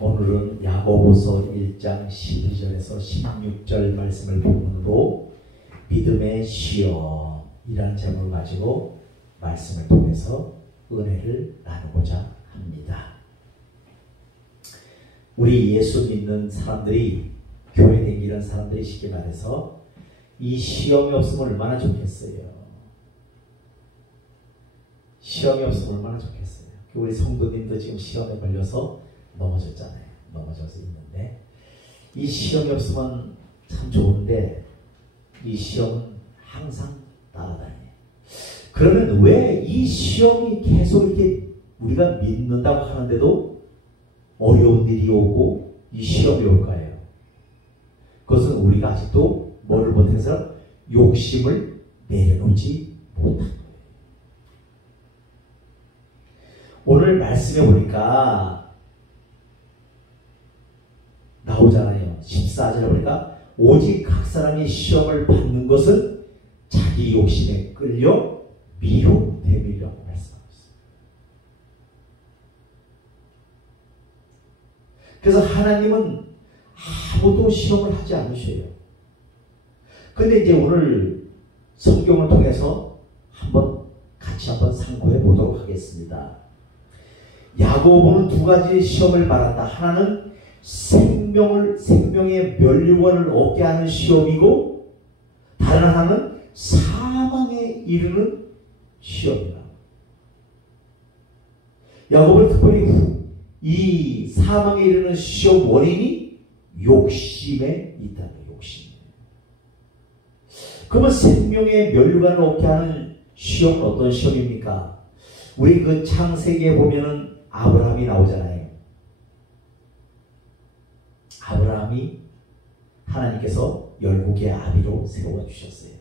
오늘은 야고보서 1장 12절에서 16절 말씀을 본문으로 믿음의 시험이라는 제목을 가지고 말씀을 통해서 은혜를 나누고자 합니다. 우리 예수 믿는 사람들이, 교회 다니는 사람들이 쉽게 말해서 이 시험이 없으면 얼마나 좋겠어요. 시험이 없으면 얼마나 좋겠어요. 우리 성도님도 지금 시험에 걸려서 넘어졌잖아요. 넘어져서 있는데 이 시험이 없으면 참 좋은데 이 시험은 항상 따라다녀요. 그러면 왜 이 시험이 계속 이렇게 우리가 믿는다고 하는데도 어려운 일이 오고 이 시험이 올까요? 그것은 우리가 아직도 뭐를 못해서 욕심을 내려놓지 못한 거예요. 오늘 말씀해 보니까 나오잖아요. 14절에 보니까 오직 각 사람이 시험을 받는 것은 자기 욕심에 끌려 미혹됨이라고 말씀하고 있어요. 그래서 하나님은 아무도 시험을 하지 않으셔요. 근데 이제 오늘 성경을 통해서 같이 한번 상고해 보도록 하겠습니다. 야고보는 두 가지 시험을 받았다. 하나는 생명의 면류관을 얻게 하는 시험이고, 다른 하나는 사망에 이르는 시험이다. 야고보는 특별히 이 사망에 이르는 시험 원인이 욕심에 있다는 욕심. 그러면 생명의 면류관을 얻게 하는 시험은 어떤 시험입니까? 우리 그 창세기에 보면은 아브라함이 나오잖아요. 아브라함이 하나님께서 열국의 아비로 세워주셨어요.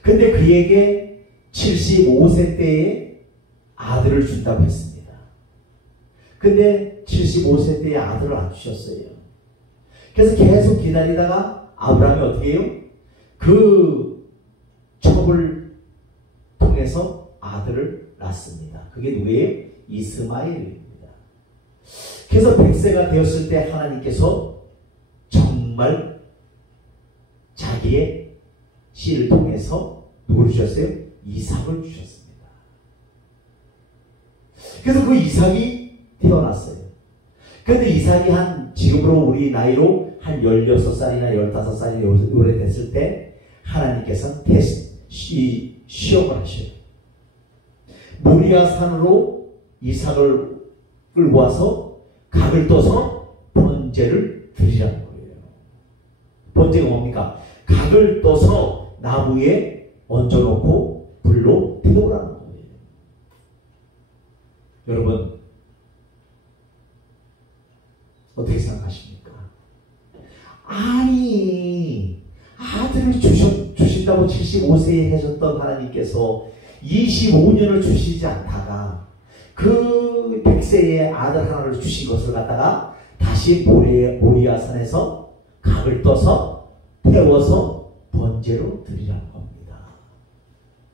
근데 그에게 75세 때에 아들을 준다고 했습니다. 근데 75세 때에 아들을 안 주셨어요. 그래서 계속 기다리다가 아브라함이 어떻게 해요? 그 첩을 통해서 아들을 낳습니다. 그게 누구예요? 이스마엘입니다. 그래서 100세가 되었을 때 하나님께서 정말 자기의 씨를 통해서 누구를 주셨어요? 이삭을 주셨습니다. 그래서 그 이삭이 태어났어요. 그런데 이삭이 지금으로 우리 나이로 한 16살이나 15살이 오래됐을 때 하나님께서 시험을 하셔요. 모리아 산으로 이삭을 끌고 와서 각을 떠서 번제를 드리라는 거예요. 번제가 뭡니까? 각을 떠서 나무에 얹어놓고 불로 태우라는 거예요. 여러분 어떻게 생각하십니까? 아니 아들을 주신다고 75세에 해줬던 하나님께서 25년을 주시지 않다가 그 100세의 아들 하나를 주신 것을 갖다가 다시 모리아산에서 각을 떠서 태워서 번제로 드리라는 겁니다.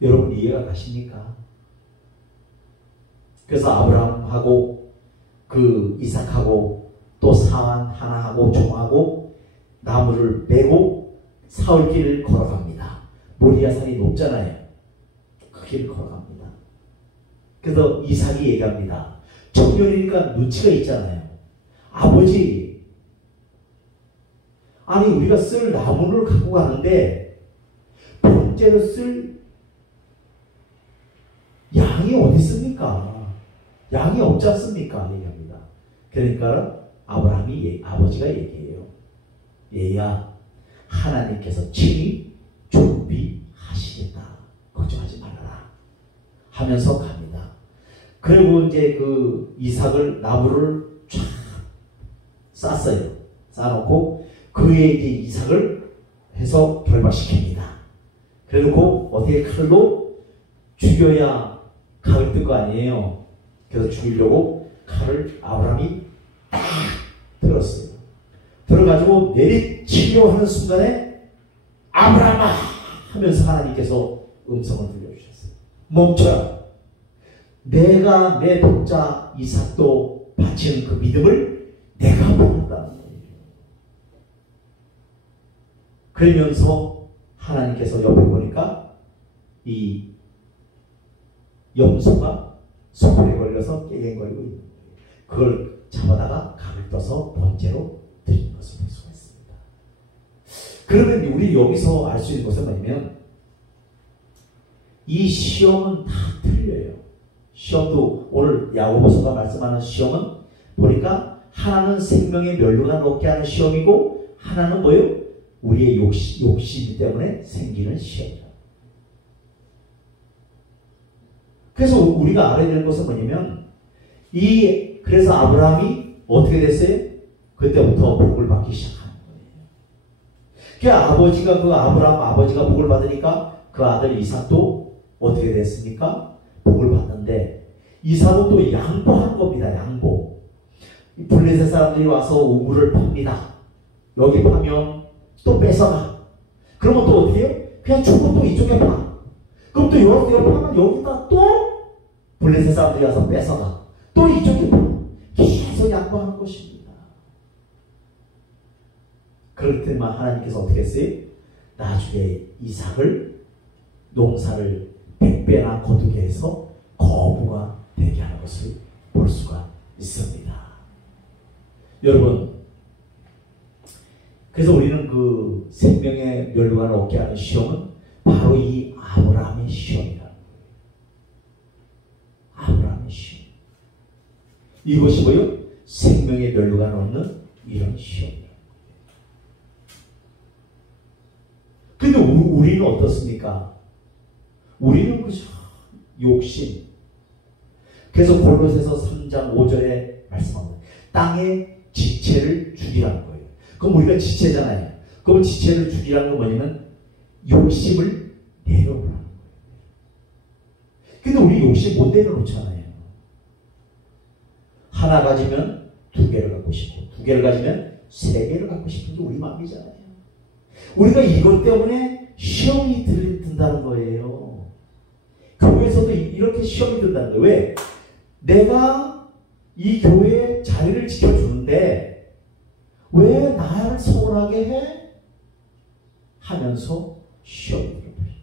여러분 이해가 가십니까? 그래서 아브라함하고 그 이삭하고 또 사환 하나하고 종하고 나무를 메고 사흘길을 걸어갑니다. 모리아산이 높잖아요. 그 길을 걸어갑니다. 그래서 이삭이 얘기합니다. 청년이니까 눈치가 있잖아요. 아버지, 아니 우리가 쓸 나무를 갖고 가는데 번제로 쓸 양이 어디 있습니까? 양이 없지 않습니까? 얘기합니다. 그러니까 아버지가 얘기해요. 얘야, 하나님께서 친히 준비하시겠다. 걱정하지 말아라. 하면서 갑니다. 그리고 이제 그 이삭을 나무를 쫙 쌌어요. 쌓아놓고 그에 이제 이삭을 해서 결박시킵니다. 그래놓고 어떻게 칼로 죽여야 각을 뜰 거 아니에요. 그래서 죽이려고 칼을 아브라함이 딱 들었어요. 들어가지고 내리치려고 하는 순간에 아브라함아 하면서 하나님께서 음성을 들려주셨어요. 멈춰라. 내가 내 독자 이삭도 바치는 그 믿음을 내가 모른다는 거예요. 그러면서 하나님께서 옆에 보니까 이 염소가 소굴에 걸려서 깨갱거리고 있는 거예요. 그걸 잡아다가 각을 떠서 번제로 드리는 것을 볼 수가 있습니다. 그러면 우리 여기서 알 수 있는 것은 뭐냐면 이 시험은 다 틀려요. 시험도 오늘 야고보서가 말씀하는 시험은 보니까 하나는 생명의 멸류관 얻게 하는 시험이고 하나는 뭐예요? 우리의 욕심 때문에 생기는 시험이다. 그래서 우리가 알아야 되는 것은 뭐냐면 그래서 아브라함이 어떻게 됐어요? 그때부터 복을 받기 시작하는 거예요. 그 아브라함 아버지가 복을 받으니까 그 아들 이삭도 어떻게 됐습니까? 복을 받는데 이삭은 또 양보하는 겁니다. 양보. 블레셋 사람들이 와서 우물을 팝니다. 여기 파면 또 뺏어가. 그러면 또 어떻게 해요? 그냥 주고 또 이쪽에 파. 그럼 또 여기 파면 여기다 또 블레셋 사람들이 와서 뺏어가. 또 이쪽에 파. 계속 양보하는 것입니다. 그럴 때만 하나님께서 어떻게 했어요? 나중에 이삭을 농사를 100배나 거두게 해서 거부가 되게 하는 것을 볼 수가 있습니다. 여러분, 그래서 우리는 그 생명의 멸류관을 얻게 하는 시험은 바로 이 아브라함의 시험이라는 거예요. 아브라함의 시험. 이것이 뭐예요? 생명의 멸류관을 얻는 이런 시험이에요. 근데 우리는 어떻습니까? 우리는 그 욕심. 그래서 골로새서 3장 5절에 말씀합니다. 땅의 지체를 죽이라는 거예요. 그럼 우리가 지체잖아요. 그럼 지체를 죽이라는 건 뭐냐면 욕심을 내려놓으라는 거예요. 근데 우리 욕심 못 내려놓잖아요. 하나 가지면 2개를 갖고 싶고 2개를 가지면 3개를 갖고 싶은 게 우리 마음이잖아요. 우리가 이것 때문에 시험이 든다는 거예요. 교회에서도 이렇게 시험이 든다는 거예요. 왜? 내가 이 교회에 자리를 지켜주는데 왜 나를 서운하게 해? 하면서 시험이 들어버려요.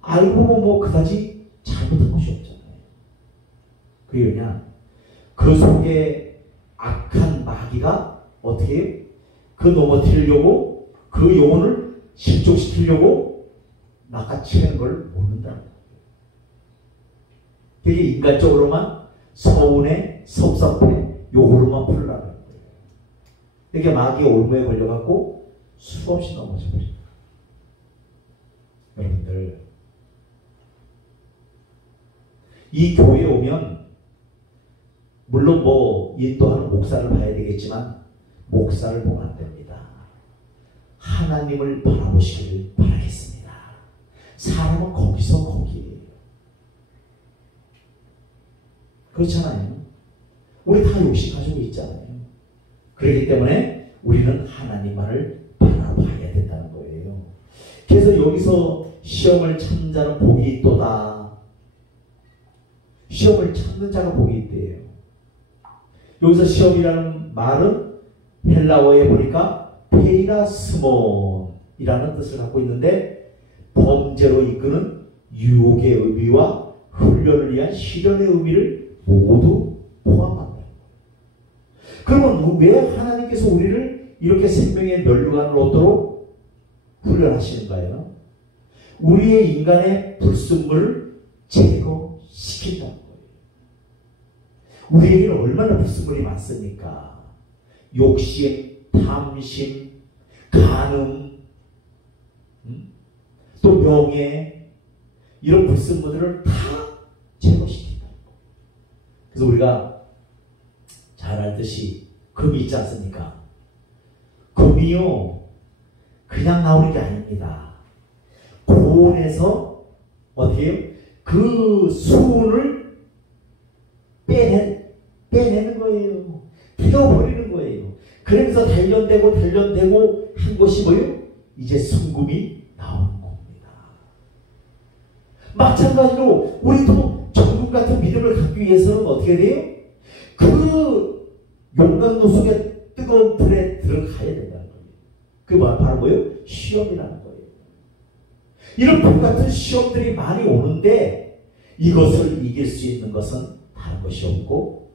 알고 보면 그다지 잘못한 것이 없잖아요. 그게 그냥 그 속에 악한 마귀가 어떻게 해요? 그 넘어뜨리려고 그 영혼을 실족시키려고 낚아채는 걸 모른다는 거예요. 되게 인간적으로만 서운해, 섭섭해, 요거로만 풀으라는 거예요. 되게 마귀의 올무에 걸려갖고 수없이 넘어져 버립니다. 여러분들, 이 교회에 오면 물론 인도하는 목사를 봐야 되겠지만 목사를 보면 안 됩니다. 하나님을 바라보시기를 바라겠습니다. 사람은 거기서 거기에요. 그렇잖아요. 우리 다 욕심 가지고 있잖아요. 그렇기 때문에 우리는 하나님만을 바라봐야 된다는 거예요. 그래서 여기서 시험을 찾는 자는 복이 있도다. 시험을 찾는 자가 복이 있대요. 여기서 시험이라는 말은 헬라어에 보니까 페이라스몬이라는 뜻을 갖고 있는데 범죄로 이끄는 유혹의 의미와 훈련을 위한 시련의 의미를 모두 포함한다. 그러면 왜 하나님께서 우리를 이렇게 생명의 멸류관을 얻도록 훈련하시는가요? 우리의 인간의 불순물을 제거시킨다는 거예요. 우리에게는 얼마나 불순물이 많습니까? 욕심, 탐심, 간음, 또 명예, 이런 불순물들을 다 제거시킨다. 그래서 우리가 잘 알듯이 금이 있지 않습니까? 금이요, 그냥 나오는 게 아닙니다. 고온에서 어떻게 해요? 그 수은을 빼내는 거예요. 태워버리는 거예요. 그러면서 단련되고 한 것이 뭐예요? 이제 순금이 나오는 겁니다. 마찬가지로 우리도 전국 기쁨 같은 믿음을 갖기 위해서는 어떻게 돼요? 그 용광로 속에 뜨거운 불에 들어가야 된다는 거예요. 그게 바로 뭐예요? 시험이라는 거예요. 이런 불 같은 시험들이 많이 오는데 이것을 이길 수 있는 것은 다른 것이 없고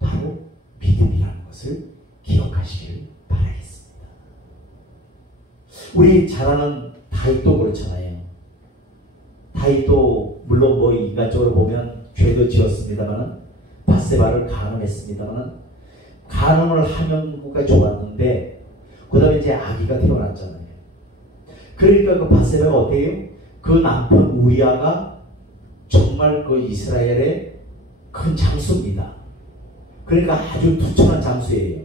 바로 믿음이라는 것을 기억하시길 바라겠습니다. 우리 잘 아는 다윗도 그렇잖아요. 다윗도 물론 뭐 인간적으로 보면 죄도 지었습니다만 밧세바를 간음했습니다만 간음을 하면 것까지 좋았는데 그 다음에 이제 아기가 태어났잖아요. 그러니까 그 밧세바가 어때요? 그 남편 우리아가 정말 그 이스라엘의 큰 장수입니다. 그러니까 아주 투철한 장수예요.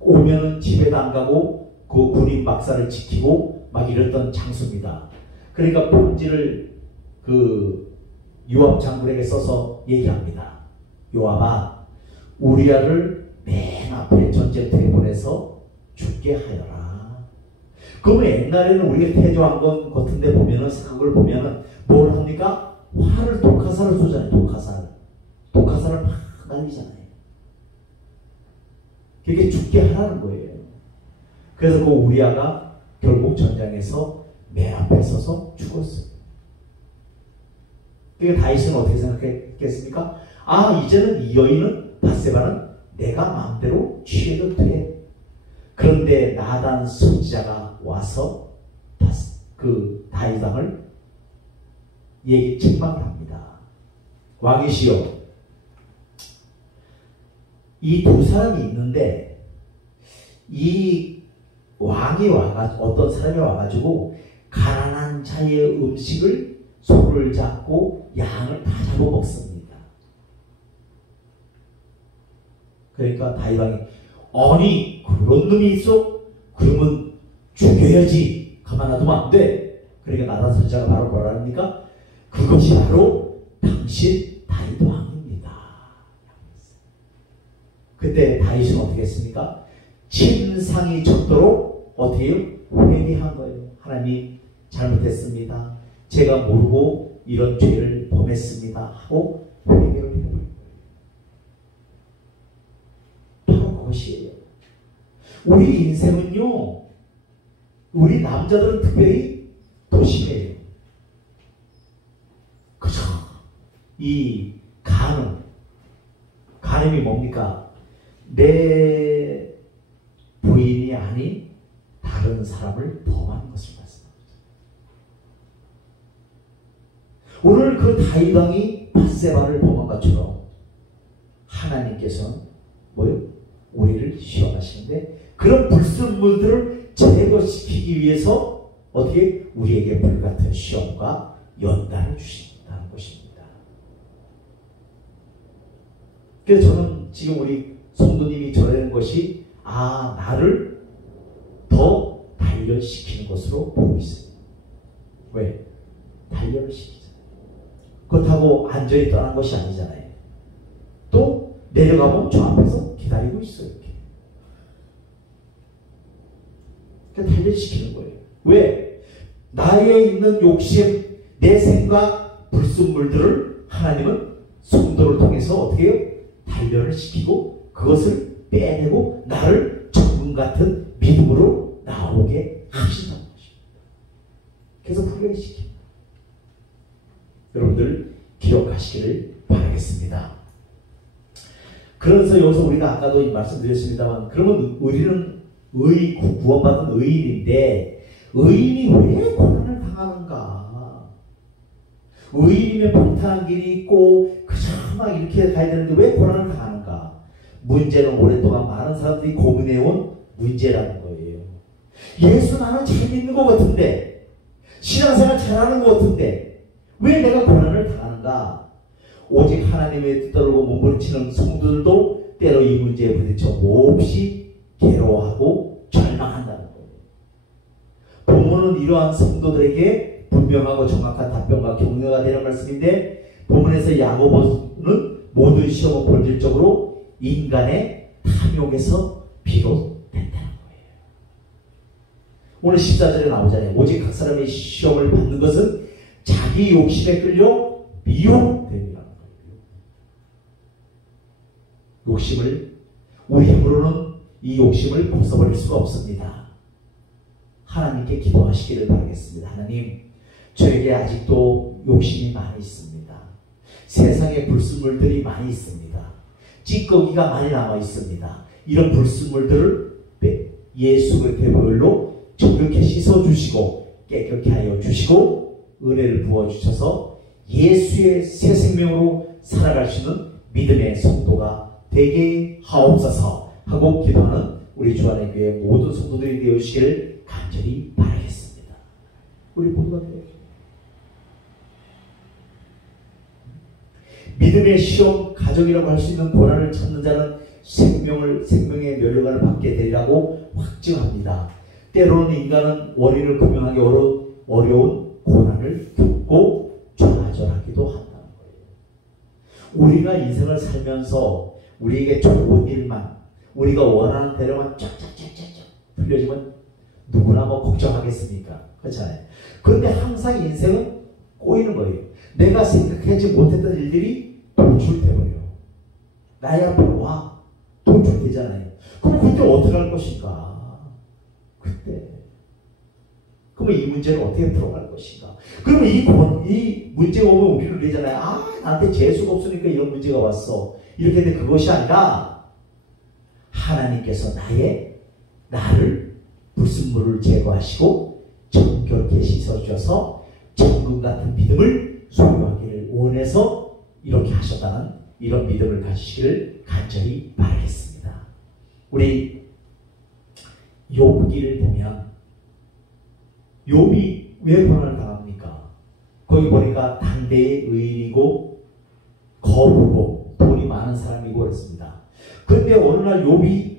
오면은 집에도 안 가고 그 군인 박사를 지키고 막 이랬던 장수입니다. 그러니까 편지를 그 요압 장군에게 써서 얘기합니다. 요압아, 우리아를 맨 앞에 전쟁터에 보내서 죽게 하여라. 그러면 옛날에는 우리가 태조왕건 같은 데 보면은 생각을 보면은 뭘 합니까? 활을 독화살을 쏘잖아요. 독화살을 막 날리잖아요. 그게 죽게 하라는 거예요. 그래서 그 우리아가 결국 전장에서 맨 앞에 서서 죽었어요. 그러니까 다윗은 어떻게 생각했겠습니까? 아, 이제는 이 여인은 밧세바는 내가 마음대로 취해도 돼. 그런데 나단 선지자가 와서 그 다윗 왕을 책망을 합니다. 왕이시여, 이 두 사람이 있는데 이 왕이 어떤 사람이 와가지고 가난한 자의 음식을 소를 잡고 양을 다 잡아먹습니다. 그러니까 다윗 왕이 아니 그런 놈이 있어? 그러면 죽여야지. 가만 놔두면 안 돼. 그러니까 나단 선지자가 바로 뭐라 합니까? 그것이 바로 당신 다윗 왕입니다. 그때 다윗은 어떻게 했습니까? 침상이 젖도록 어떻게 해요? 회개한 거예요. 하나님 잘못했습니다. 제가 모르고 이런 죄를 범했습니다. 하고 회개를 해버린 거예요. 바로 그것이에요. 우리 인생은요, 우리 남자들은 특별히 더 심해요. 그죠? 이 간음이 뭡니까? 내 부인이 아닌 다른 사람을 범하는 것을 말씀합니다. 오늘 그 다윗 왕이 밧세바를 범한 것처럼 하나님께서는 뭐요? 우리를 시험하시는데 그런 불순물들을 제거시키기 위해서 어떻게 우리에게 불같은 시험과 연단을 주신다는 것입니다. 그래서 저는 지금 우리 성도님이 저라는 것이 나를 더 단련시키는 것으로 보고 있습니다. 왜? 단련을 시키잖아요. 그렇다고 안전히 떠난 것이 아니잖아요. 또 내려가면 저 앞에서 기다리고 있어요. 이렇게. 그러니까 단련시키는 거예요. 왜? 나에 있는 욕심, 내 생각, 불순물들을 하나님은 성도를 통해서 어떻게 해요? 단련을 시키고 그것을 빼내고 나를 정금 같은 믿음으로 나오게 하신다는 것입니다. 그래서 훈련시킵니다. 여러분들 기억하시기를 바라겠습니다. 그래서 여기서 우리가 아까도 말씀드렸습니다만 그러면 우리는 구원받은 의인인데 의인이 왜 고난을 당하는가? 의인이면 평탄한 길이 있고 그저 막 이렇게 가야 되는데 왜 고난을 당하는가? 문제는 오랫동안 많은 사람들이 고민해온 문제라는 거예요. 예수 나는 잘 믿는 것 같은데 신앙생활 잘하는 것 같은데 왜 내가 고난을 당하는가? 오직 하나님의 뜻대로 몸부림치는 성도들도 때로 이 문제에 부딪혀 몹시 괴로워하고 절망한다는 거예요. 본문은 이러한 성도들에게 분명하고 정확한 답변과 격려가 되는 말씀인데 본문에서 야고보는 모든 시험은 본질적으로 인간의 탐욕에서 비롯된다는 거예요. 오늘 14절에 나오잖아요. 오직 각 사람이 시험을 받는 것은 자기 욕심에 끌려 미혹됨이라는 거예요. 욕심을, 우리 힘으로는 이 욕심을 벗어버릴 수가 없습니다. 하나님께 기도하시기를 바라겠습니다. 하나님, 저에게 아직도 욕심이 많이 있습니다. 세상에 불순물들이 많이 있습니다. 찌꺼기가 많이 남아 있습니다. 이런 불순물들을 예수 그리스도의 보혈로 정결케 씻어주시고 깨끗게 하여 주시고 은혜를 부어주셔서 예수의 새 생명으로 살아갈 수 있는 믿음의 성도가 되게 하옵소서 하고 기도하는 우리 주안의 교회 모든 성도들이 되어주시기를 간절히 바라겠습니다. 우리 모두가 되어 믿음의 시험, 가정이라고 할 수 있는 고난을 찾는 자는 생명의 멸류관을 받게 되리라고 확증합니다. 때로는 인간은 원인을 규명하기 어려운 고난을 겪고 좌절하기도 한다는 거예요. 우리가 인생을 살면서 우리에게 좋은 일만, 우리가 원하는 대로만 쫙쫙쫙쫙쫙 풀려지면 누구나 뭐 걱정하겠습니까? 그렇잖아요. 그런데 항상 인생은 꼬이는 거예요. 내가 생각하지 못했던 일들이 돌출돼버려요. 나의 앞으로 와. 돌출되잖아요. 그럼 그때 어떻게 할 것인가? 그때. 그러면 이 문제를 어떻게 풀어갈 것인가? 그러면 이 문제가 오면 우리를 내잖아요. 아, 나한테 재수가 없으니까 이런 문제가 왔어. 이렇게 했는데 그것이 아니라 하나님께서 나를 불순물을 제거하시고 정결케 씻어주셔서 정금 같은 믿음을 소유하기를 원해서 이렇게 하셨다는 이런 믿음을 가지시기를 간절히 바라겠습니다. 우리 욥기를 보면 욥이 왜 고난을 당합니까? 거기 보니까 당대의 의인이고 거부고 돈이 많은 사람이고 그렇습니다. 그런데 어느 날 욥이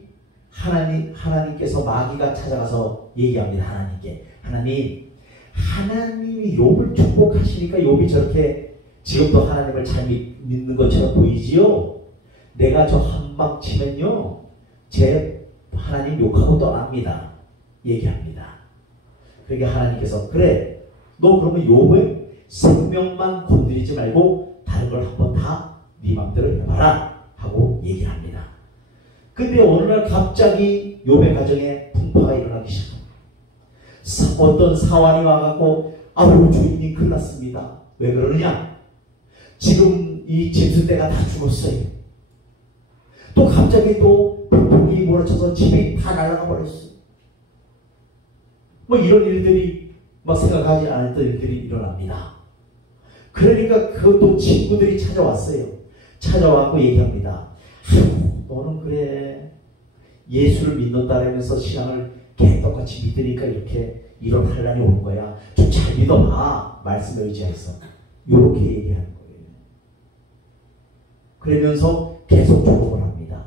하나님께서 마귀가 찾아가서 얘기합니다. 하나님이 욥을 축복하시니까 욥이 저렇게 지금도 하나님을 잘 믿는 것처럼 보이지요? 내가 저 한 방 치면요, 제 하나님 욕하고 떠납니다. 얘기합니다. 그러니까 하나님께서 그래, 너 그러면 욥의 생명만 건드리지 말고 다른 걸 한번 다 네 맘대로 해봐라 하고 얘기합니다. 근데 어느 날 갑자기 욥의 가정에 풍파가 일어나기 시작합니다. 어떤 사환이 와갖고 아우 주인님 큰일 났습니다. 왜 그러느냐? 지금 이 짐승떼가 다 죽었어요. 또 갑자기 또 폭풍이 몰아쳐서 집이 다 날아가 버렸어요. 뭐 이런 일들이 막 생각하지 않았던 일들이 일어납니다. 그러니까 그것도 친구들이 찾아왔어요. 찾아와서 얘기합니다. 너는 그래 예수를 믿는다라면서 신앙을 개떡같이 믿으니까 이렇게 이런 환란이 오는 거야. 좀 잘 믿어봐. 말씀에 의지해서 이렇게 얘기하는 거예요. 그러면서 계속 조롱을 합니다.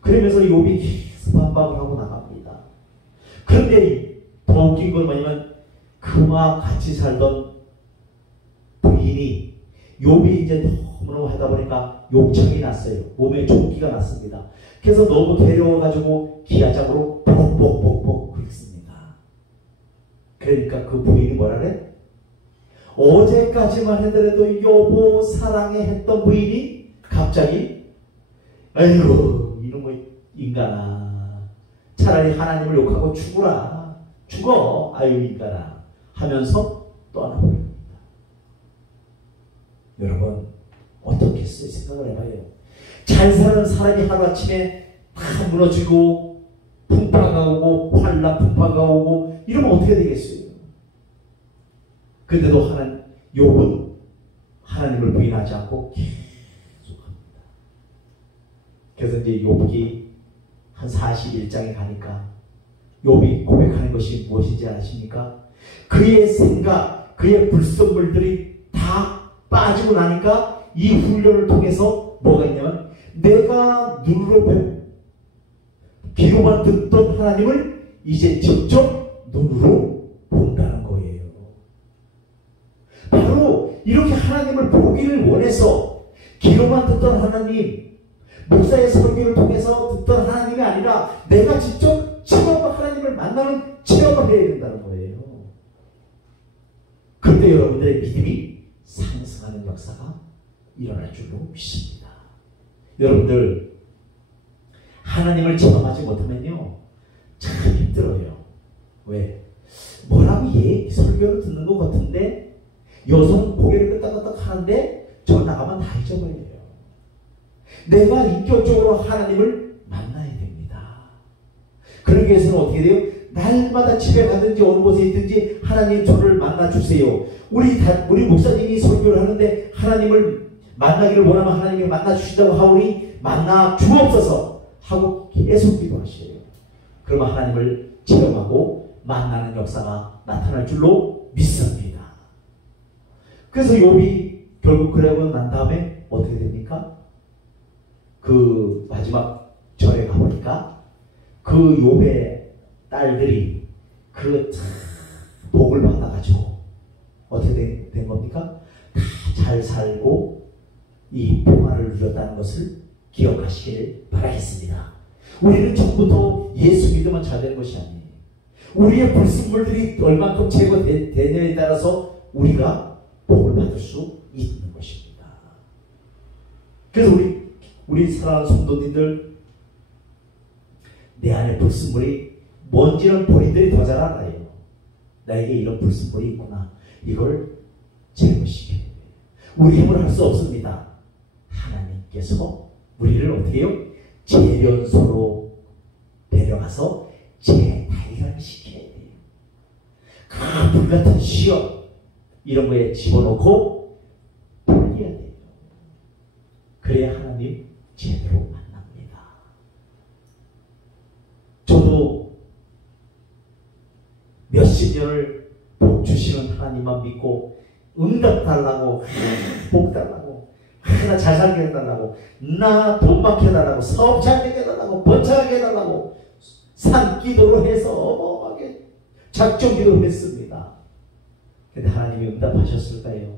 그러면서 욥이 계속 반박을 하고 나갑니다. 그런데 더 웃긴 건 뭐냐면 그와 같이 살던 부인이 욥이 이제 너무너무 하다 보니까 욕창이 났어요. 몸에 조기가 났습니다. 그래서 너무 데려와가지고 기아장으로 뻑뻑뻑뻑 긁습니다. 그러니까 그 부인이 뭐라 그래? 어제까지만 하더라도 여보 사랑해 했던 부인이 갑자기 아이고 이놈의 인간아 차라리 하나님을 욕하고 죽어라. 죽어 아유 인간아 하면서 떠나버립니다. 여러분 어떻겠어요? 생각을 해봐요. 잘 사는 사람이 하루아침에 다 무너지고 풍파가 오고 환란 풍파가 오고 이러면 어떻게 되겠어요? 근데도 욥은 하나님을 부인하지 않고 계속합니다. 그래서 이제 욥기 한 41장에 가니까 욥이 고백하는 것이 무엇인지 아십니까? 그의 생각, 그의 불순물들이 다 빠지고 나니까 이 훈련을 통해서 뭐가 있냐면 내가 눈으로 귀로만 듣던 하나님을 이제 직접 눈으로 본다는 거예요. 바로 이렇게 하나님을 보기를 원해서 귀로만 듣던 하나님, 목사의 설교를 통해서 듣던 하나님이 아니라 내가 직접 하나님을 만나는 체험을 해야 된다는 거예요. 그때 여러분들의 믿음이 상승하는 역사가 일어날 줄로 믿습니다. 여러분들 하나님을 체험하지 못하면요 참 힘들어요. 왜? 뭐라고 설교를 듣는 것 같은데 여성 고개를 끄덕끄덕 하는데 저 나가면 다 잊어버려요. 내가 인격적으로 하나님을 만나야 됩니다. 그러기 위해서는 어떻게 돼요? 날마다 집에 가든지 어느 곳에 있든지 하나님 저를 만나주세요. 우리 목사님이 설교를 하는데 하나님을 만나기를 원하면 하나님이 만나주신다고 하오니 만나 주옵소서 하고 계속 기도하셔요. 그러면 하나님을 체험하고 만나는 역사가 나타날 줄로 믿습니다. 그래서 욥이 결국 그러고 난 다음에 어떻게 됩니까? 그 마지막 절에 가보니까 그 욥의 딸들이 그 복을 받아가지고 어떻게 된 겁니까? 다 잘 살고 이 평화를 누렸다는 것을 기억하시길 바라겠습니다. 우리는 처음부터 예수 믿으면 잘 되는 것이 아니에요. 우리의 불순물들이 얼만큼 제거되느냐에 따라서 우리가 복을 받을 수 있는 것입니다. 그래서 우리 사랑하는 성도님들, 내 안에 불순물이 뭔지는 본인들이 더 잘 알아요. 나에게 이런 불순물이 있구나. 이걸 제거시켜야 돼요. 우리 힘으로 할 수 없습니다. 하나님께서 우리를 어떻게 해요? 재련소로 데려가서 재발견시켜야 돼요. 그 불같은 시험 이런 거에 집어넣고 돌려야 돼요. 그래야 하나님 제대로 만납니다. 저도 몇십 년을 복 주시는 하나님만 믿고 응답 달라고 복 달라고 나 잘 살게 해달라고 나 돈 많게 해달라고 사업 잘 되게 해달라고 번창하게 해달라고 산기도로 해서 어마어마하게 작정 기도를 했습니다. 근데 하나님이 응답하셨을까요?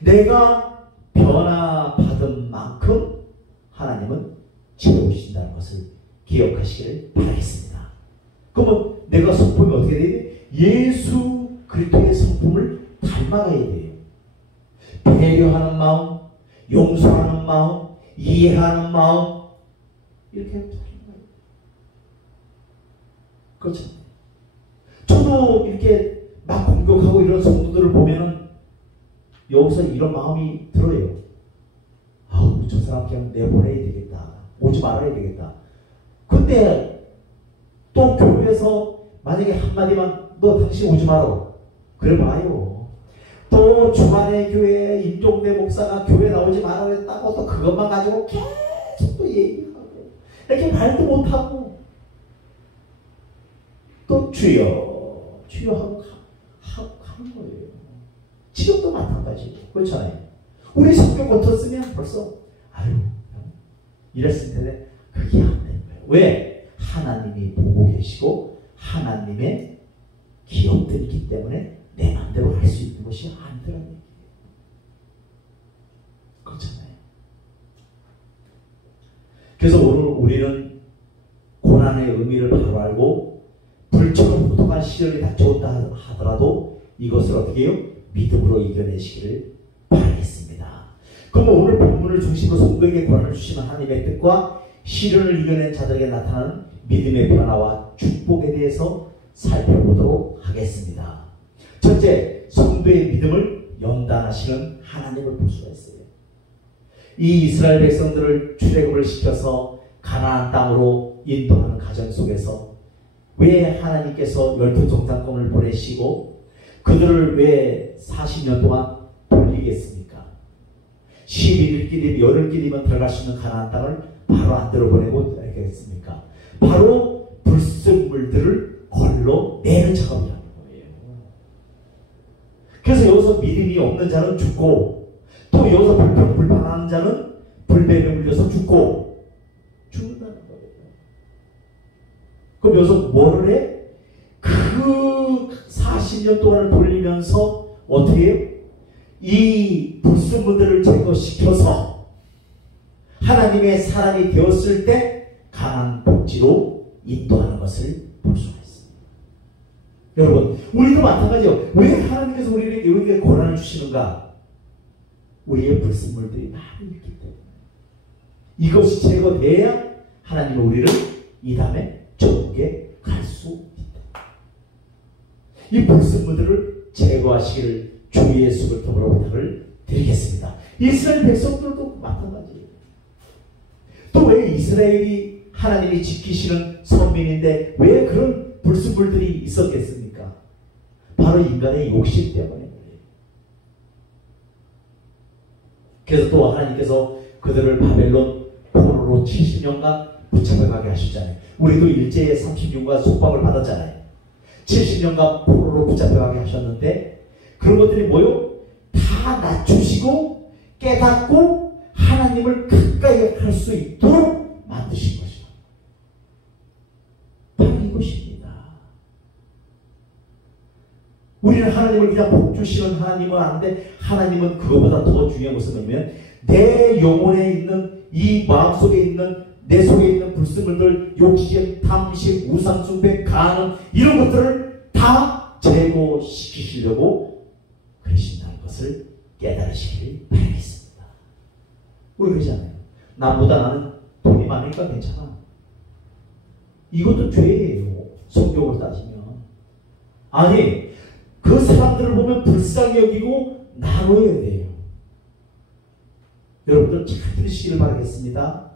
내가 변화받은 만큼 하나님은 채우신다는 것을 기억하시기를 바라겠습니다. 그러면 내가 성품이 어떻게 돼야 돼? 예수 그리스도의 성품을 닮아가야 돼요. 배려하는 마음, 용서하는 마음, 이해하는 마음 이렇게 하면 닮아가요. 그렇죠? 저도 이렇게 막 공격하고 이런 성도들을 보면은 여기서 이런 마음이 들어요. 아우 저 사람 그냥 내보내야 되겠다. 오지 말아야 되겠다. 근데 또 교회에서 만약에 한마디만 너 당신 오지 마라. 그래 봐요. 또 주간의 교회 임종대 목사가 교회 나오지 말아야 했다고 또 그것만 가지고 계속 또 얘기하고 이렇게 말도 못하고 또 주여 하고 하는 거예요. 지금도 마찬가지고 그렇잖아요. 우리 성경 고쳤으면 벌써 아유 이랬을 텐데 그게 안 되는 거예요. 왜? 하나님이 보고 계시고 하나님의 기업들이기 때문에 내 마음대로 할 수 있는 것이 아니더라는 얘기예요. 그렇잖아요. 그래서 오늘 우리는 고난의 의미를 바로 알고 불처럼 고통한 시련이 닥쳐온다 하더라도 이것을 어떻게 해요? 믿음으로 이겨내시기를 바라겠습니다. 그러면 오늘 본문을 중심으로 성도에게 권한을 주시는 하나님의 뜻과 시련을 이겨낸 자들에게 나타나는 믿음의 변화와 축복에 대해서 살펴보도록 하겠습니다. 첫째, 성도의 믿음을 연단하시는 하나님을 볼 수가 있어요. 이 이스라엘 백성들을 출애굽을 시켜서 가나안 땅으로 인도하는 과정 속에서 왜 하나님께서 열두 정탐꾼을 보내시고 그들을 왜 40년 동안 돌리겠습니까? 11일끼리 열흘끼리만 들어갈 수 있는 가나안 땅을 바로 안 들어보내고 되겠습니까? 바로 불순물들을 걸러내는 작업이라는 거예요. 그래서 여기서 믿음이 없는 자는 죽고 또 여기서 불평불만하는 자는 불뱀에 물려서 죽고 죽는다는 거예요. 그럼 여기서 뭐를 해? 그 40년 동안을 돌리면서 어떻게 해요? 이 불순물들을 제거시켜서 하나님의 사람이 되었을 때 강한 복지로 인도하는 것을 볼 수가 있습니다. 여러분, 우리도 마찬가지예요. 왜 하나님께서 우리에게 고난을 주시는가? 우리의 불순물들이 많이 있기 때문에 이것이 제거돼야 하나님은 우리를 이 다음에 천국에 갈 수 있다. 이 불순물들을 제거하시기를 주 예수 그리스도로 부탁을 드리겠습니다. 이스라엘 백성들도 마찬가지예요. 또 왜 이스라엘이 하나님이 지키시는 선민인데 왜 그런 불순물들이 있었겠습니까? 바로 인간의 욕심 때문에. 그래서 또 하나님께서 그들을 바벨론 포로로 70년간 붙잡아 가게 하셨잖아요. 우리도 일제의 36년 속박을 받았잖아요. 70년간 포로로 붙잡아 가게 하셨는데 그런 것들이 뭐요? 다 낮추시고 깨닫고 하나님을 가까이 할 수 있도록 만드신 것이죠. 바로 이것입니다. 우리는 하나님을 그냥 복 주시는 하나님은 아는데 하나님은 그것보다 더 중요한 것은 뭐냐면 내 영혼에 있는 이 마음속에 있는 내 속에 있는 불순물들, 욕심, 탐심, 우상숭배, 간음 이런 것들을 다 제거시키시려고 그러신다는 것을 깨달으시길 바라겠습니다. 우리 그러잖아요. 남보다 나는 돈이 많으니까 괜찮아. 이것도 죄예요. 성경으로 따지면. 아니 그 사람들을 보면 불쌍히 여기고 나눠야 돼요. 여러분들 잘 들으시기를 바라겠습니다.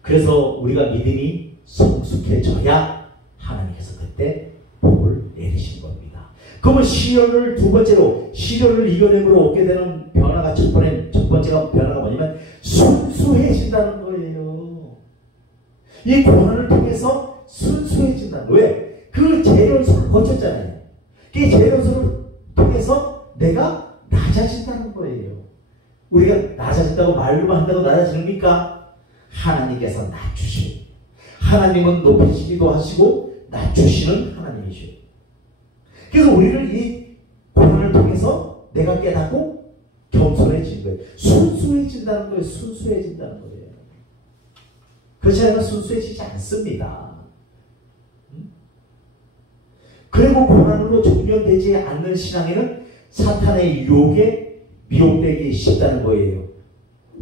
그래서 우리가 믿음이 성숙해져야 하나님께서 그때 복을 내리시는 겁니다. 그러면 시련을 두 번째로 시련을 이겨냄으로 얻게 되는 변화가 첫 번째가 변화가 뭐냐면 순수해진다는 거예요. 이 고난을 통해서 순수해진다는 거예요. 왜? 그 재련소를 거쳤잖아요. 그 재련소를 통해서 내가 낮아진다는 거예요. 우리가 낮아진다고 말로만 한다고 낮아지십니까? 하나님께서 낮추시고 하나님은 높이시기도 하시고 낮추시는 하나님이시오. 그래서 우리를 이 고난을 통해서 내가 깨닫고 겸손해지는 거예요. 순수해진다는 거예요. 순수해진다는 거예요. 그렇지 않으면 순수해지지 않습니다. 그리고 고난으로 종련되지 않는 신앙에는 사탄의 유혹에 미혹되기 쉽다는 거예요.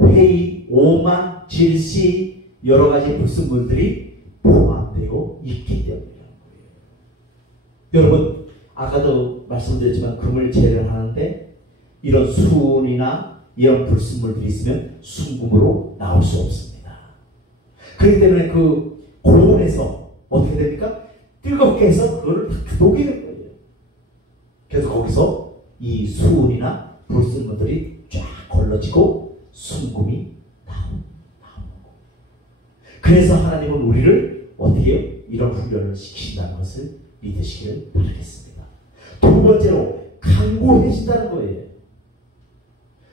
회의, 오만, 질시 여러 가지 불순물들이 포함되어 있기 때문이라는 거예요. 여러분 아까도 말씀드렸지만 금을 재련하는데 이런 수은이나 이런 불순물들이 있으면 순금으로 나올 수 없습니다. 그렇기 때문에 그 고온에서 어떻게 됩니까? 뜨겁게 해서 그걸 녹이는 거예요. 그래서 거기서 이 수은이나 불순물들이 쫙 걸러지고 순금이 나오는 거예요. 그래서 하나님은 우리를 어떻게 해요? 이런 훈련을 시키신다는 것을 믿으시기를 바라겠습니다. 두 번째로 강고해진다는 거예요.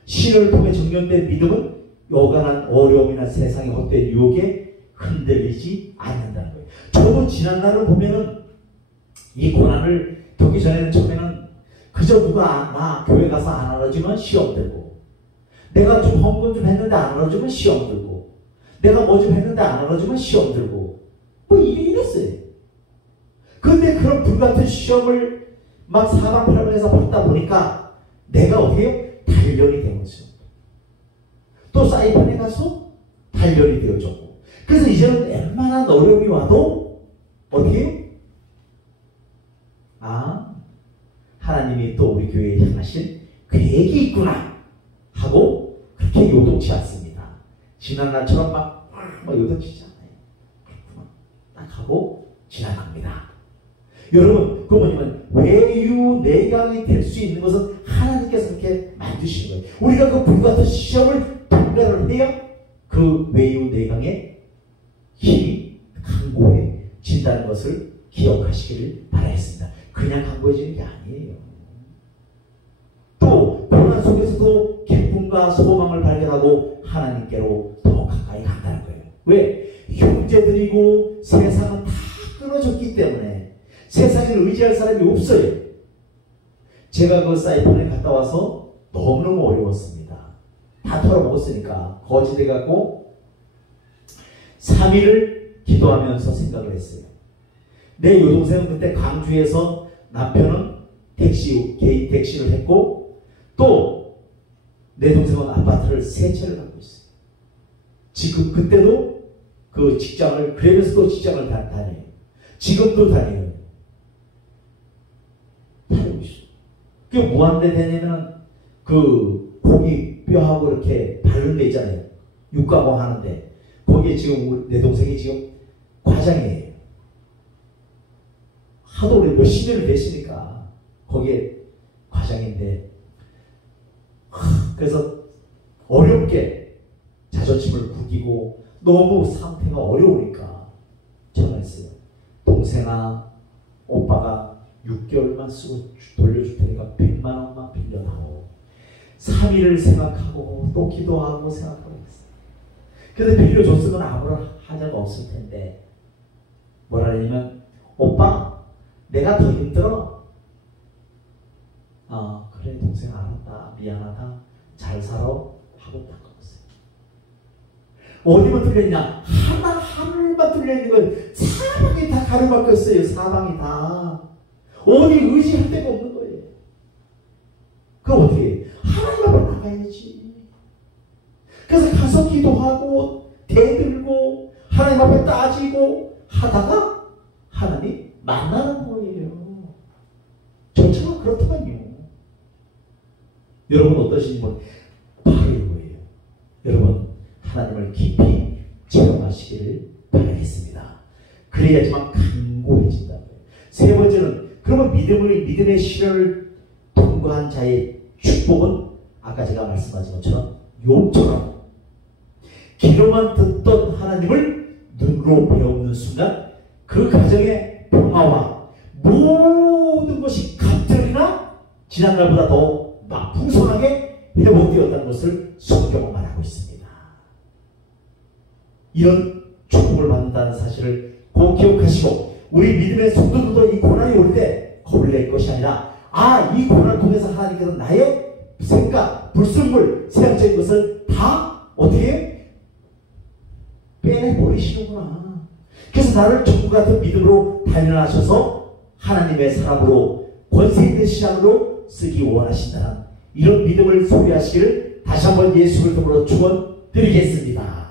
신을 통해 정련된 믿음은 여간한 어려움이나 세상의 헛된 유혹에 흔들리지 않는다는 거예요. 저도 지난날을 보면은 이 고난을 겪기 전에는 처음에는 그저 누가 나 교회 가서 안 알아주면 시험 들고 내가 좀 헌금 좀 했는데 안 알아주면 시험 들고 내가 뭐 좀 했는데 안 알아주면 시험 들고 뭐 이랬어요. 그런데 그런 불같은 시험을 막 사방팔방에서 받다 보니까 내가 어떻게 해요? 단련이 된 거죠. 또 사이판에 가서 단련이 되어졌고 그래서 이제는 웬만한 어려움이 와도 어떻게 해요? 아, 하나님이 또 우리 교회에 향하신 계획이 있구나 하고 그렇게 요동치 않습니다. 지난날처럼 막 요동치지 않아요. 그렇구나 딱 하고 지나갑니다. 여러분 그거 뭐냐면 외유내강이 될 수 있는 것은 하나님께서 그렇게 만드시는 거예요. 우리가 그 불같은 시험을 통과를 해야 그 외유내강의 힘이 강고해진다는 것을 기억하시기를 바라겠습니다. 그냥 강고해지는 게 아니에요. 또 고난 속에서도 기쁨과 소망을 발견하고 하나님께로 더 가까이 간다는 거예요. 왜? 형제들이고 세상은 다 끊어졌기 때문에 세상에 의지할 사람이 없어요. 제가 그 사이판에 갔다 와서 너무너무 어려웠습니다. 다 털어먹었으니까 거짓돼 갖고 3일을 기도하면서 생각을 했어요. 내 여동생은 그때 광주에서 남편은 개인 택시를 했고 또 내 동생은 아파트를 3채를 갖고 있어요. 지금 그때도 그 직장을 그러면서 또 직장을 다녀요. 지금도 다녀요. 다니고 있어요. 그 무한대대에는 그 고기 뼈하고 이렇게 바른 데 있잖아요. 육가공 하는데 거기에 지금 내 동생이 지금 과장이에요. 하도 우리 몇십 년을 됐으니까 거기에 과장인데 그래서 어렵게 자존심을 구기고 너무 상태가 어려우니까 전화했어요. 동생아, 오빠가 6개월만 쓰고 돌려줄 테니까 100만 원만 빌려다오. 3일을 생각하고 또 기도하고 생각하고 있어요. 근데 빌려줬으면 아무런 하자가 없을 텐데 뭐라 하냐면 오빠 내가 더 힘들어. 아 그래 동생 알았다. 미안하다. 잘 살아. 하고 딱 끊었어요. 어디만 뚫려있냐? 하늘만 뚫려있는 건 사방이 다 가로막혔어요. 사방이 다. 어디 의지할 데가 없는 거예요. 그럼 어떻게 해? 하나님 앞에 나가야지. 그래서 가서 기도하고 대들고 하나님 앞에 따지고 하다가 하나님 만나는 거예요. 전체가 그렇더만요. 여러분 어떠신지 바로 이거예요. 여러분 하나님을 깊이 체험하시기를 바라겠습니다. 그래야지만 강고해진다고요. 세 번째는 그러면 믿음의 시련을 통과한 자의 축복은 아까 제가 말씀하신 것처럼 욥처럼 귀로만 듣던 하나님을 눈으로 배우는 순간 그 가정의 평화와 모든 것이 갑절이나 지난날보다 더 풍성하게 회복되었다는 것을 성경은 말하고 있습니다. 이런 축복을 받는다는 사실을 꼭 기억하시고 우리 믿음의 성도들도 이 고난이 올 때 겁을 낼 것이 아니라 이 고난을 통해서 하나님께서 나의 생각, 불순물, 세상적인 것을 다 어떻게 빼내버리시는구나. 그래서 나를 천국 같은 믿음으로 단련하셔서 하나님의 사람으로 권세 있는 신앙으로 쓰기 원하신다는 이런 믿음을 소유하시기를 다시 한번 예수 그리스도로 축원드리겠습니다.